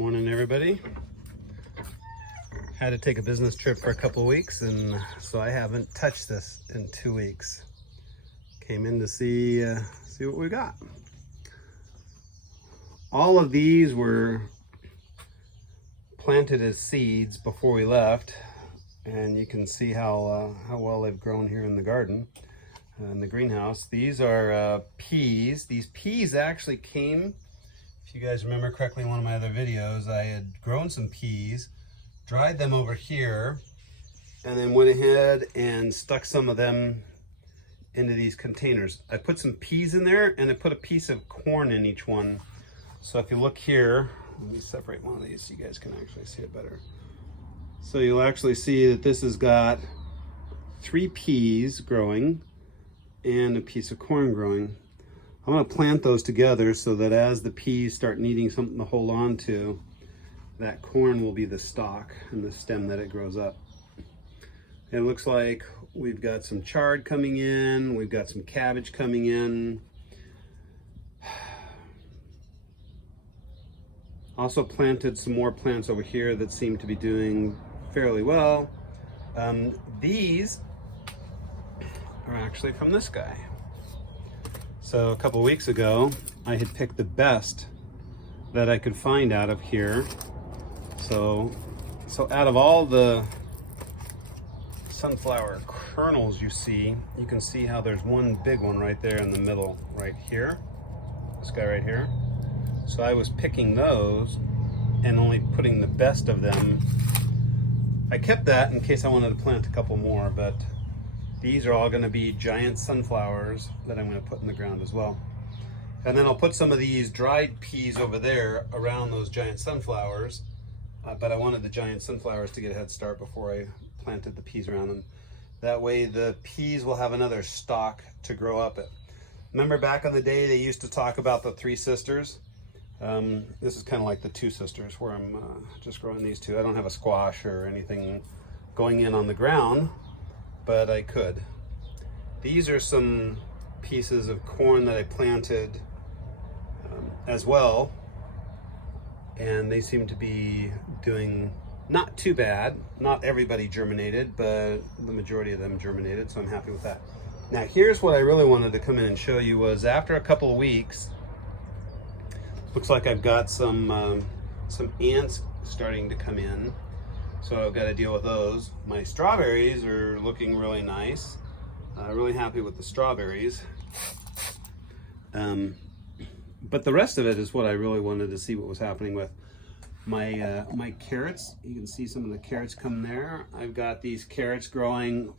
Morning, everybody. Had to take a business trip for a couple of weeks, and so I haven't touched this in 2 weeks. Came in to see what we got. All of these were planted as seeds before we left, and you can see how well they've grown here in the garden, in the greenhouse. These are peas. These peas actually came, if you guys remember correctly, in one of my other videos, I had grown some peas, dried them over here, and then went ahead and stuck some of them into these containers. I put some peas in there, and I put a piece of corn in each one. So if you look here, let me separate one of these so you guys can actually see it better. So you'll actually see that this has got 3 peas growing and a piece of corn growing. I'm going to plant those together so that as the peas start needing something to hold on to, that corn will be the stalk and the stem that it grows up. It looks like we've got some chard coming in, we've got some cabbage coming in. Also planted some more plants over here that seem to be doing fairly well. These are actually from this guy. So a couple weeks ago, I had picked the best that I could find out of here. So out of all the sunflower kernels you can see how there's one big one right there in the middle, right here. This guy right here. So I was picking those and only putting the best of them. I kept that in case I wanted to plant a couple more, but these are all going to be giant sunflowers that I'm going to put in the ground as well. And then I'll put some of these dried peas over there around those giant sunflowers, but I wanted the giant sunflowers to get a head start before I planted the peas around them. That way the peas will have another stalk to grow up at. Remember back in the day they used to talk about the 3 sisters? This is kind of like the 2 sisters where I'm just growing these 2. I don't have a squash or anything going in on the ground, but I could. These are some pieces of corn that I planted as well, and they seem to be doing not too bad. Not everybody germinated, but the majority of them germinated, so I'm happy with that. Now here's what I really wanted to come in and show you was after a couple of weeks, looks like I've got some ants starting to come in, so I've got to deal with those. My strawberries are looking really nice. Really happy with the strawberries. But the rest of it is what I really wanted to see what was happening with. My carrots, you can see some of the carrots come there. I've got these carrots growing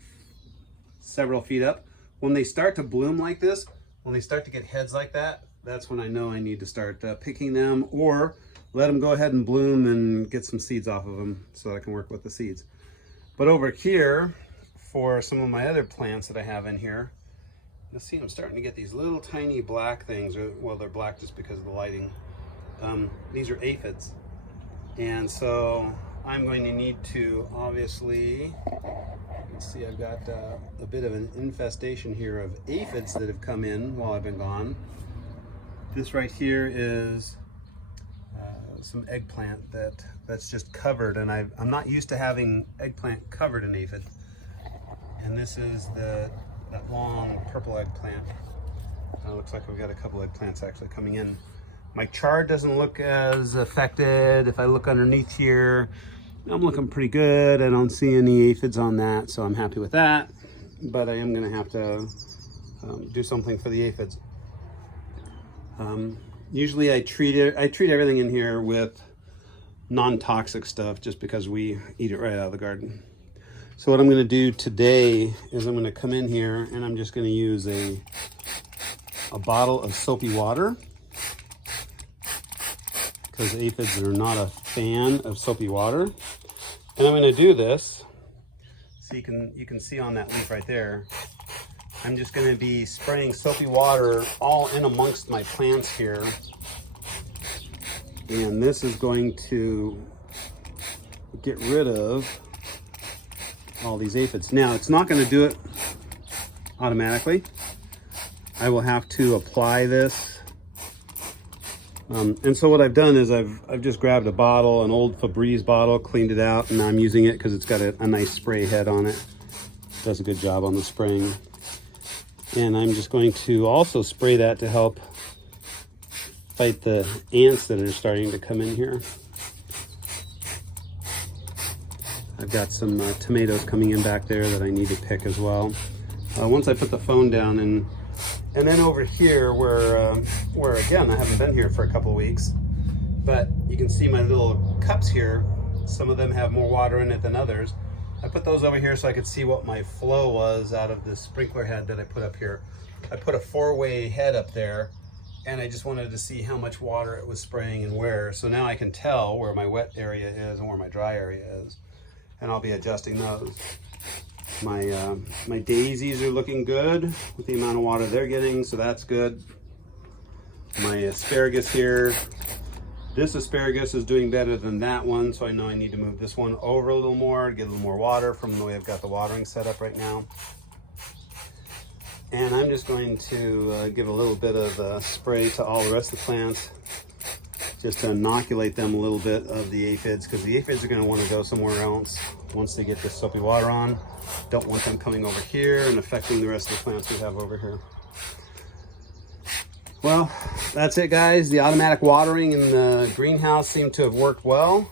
several feet up. When they start to bloom like this, when they start to get heads like that, that's when I know I need to start picking them, or let them go ahead and bloom and get some seeds off of them so that I can work with the seeds. But over here, for some of my other plants that I have in here, you'll see I'm starting to get these little tiny black things. Well, they're black just because of the lighting. These are aphids. And so I'm going to need to, obviously, you can see I've got a bit of an infestation here of aphids that have come in while I've been gone. This right here is some eggplant that's just covered, and I'm not used to having eggplant covered in aphid. And this is that long purple eggplant. Looks like we've got a couple eggplants actually coming in. My chard doesn't look as affected. If I look underneath here, I'm looking pretty good. I don't see any aphids on that, so I'm happy with that. But I am going to have to do something for the aphids. Usually I treat everything in here with non-toxic stuff just because we eat it right out of the garden. So what I'm going to do today is I'm going to come in here and I'm just going to use a bottle of soapy water, because aphids are not a fan of soapy water. And I'm going to do this so you can see on that leaf right there. I'm just going to be spraying soapy water all in amongst my plants here. And this is going to get rid of all these aphids. Now, it's not going to do it automatically. I will have to apply this And so what I've done is I've just grabbed a bottle, an old Febreze bottle, cleaned it out, and I'm using it because it's got a nice spray head on it. Does a good job on the spraying. And I'm just going to also spray that to help fight the ants that are starting to come in here. I've got some tomatoes coming in back there that I need to pick as well. Once I put the phone down, and then over here where again, I haven't been here for a couple of weeks, but you can see my little cups here. Some of them have more water in it than others. I put those over here so I could see what my flow was out of the sprinkler head that I put up here. I put a 4-way head up there, and I just wanted to see how much water it was spraying and where. So now I can tell where my wet area is and where my dry area is, and I'll be adjusting those. My daisies are looking good with the amount of water they're getting, so that's good. My asparagus here, this asparagus is doing better than that one, so I know I need to move this one over a little more, get a little more water from the way I've got the watering set up right now. And I'm just going to give a little bit of spray to all the rest of the plants, just to inoculate them a little bit of the aphids, because the aphids are going to want to go somewhere else once they get this soapy water on. Don't want them coming over here and affecting the rest of the plants we have over here. Well, that's it, guys. The automatic watering in the greenhouse seemed to have worked well.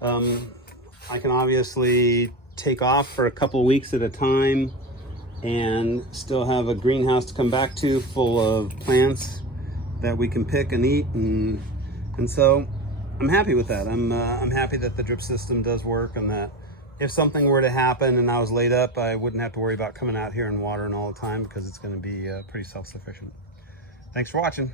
I can obviously take off for a couple of weeks at a time and still have a greenhouse to come back to full of plants that we can pick and eat, and so I'm happy with that. I'm happy that the drip system does work, and that if something were to happen and I was laid up, I wouldn't have to worry about coming out here and watering all the time, because it's going to be pretty self-sufficient. Thanks for watching.